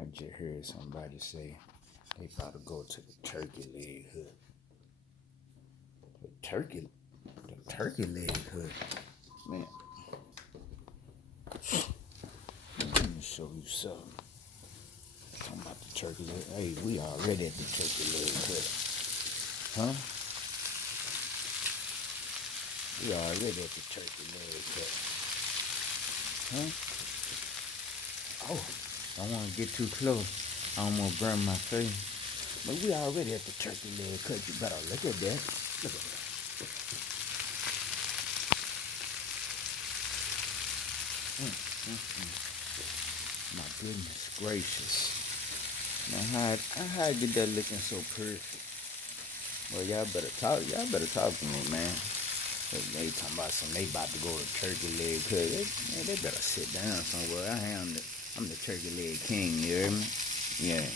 I just heard somebody say they about to go to the turkey leg hut. The turkey leg hut. Man, let me show you something. Talking about the turkey leg. Hey, we already at the turkey leg hut. Huh? We already at the turkey leg hut. Huh? Oh, don't want to get too close. I don't want to burn my face. But we already at the turkey leg cut. You better look at that. Look at that. My goodness gracious. Now how I get that looking so perfect? Well, y'all better talk. Y'all better talk to me, man. They talking about some. They about to go to turkey leg cut. They better sit down somewhere. I'm the turkey leg king. You hear me? Yeah.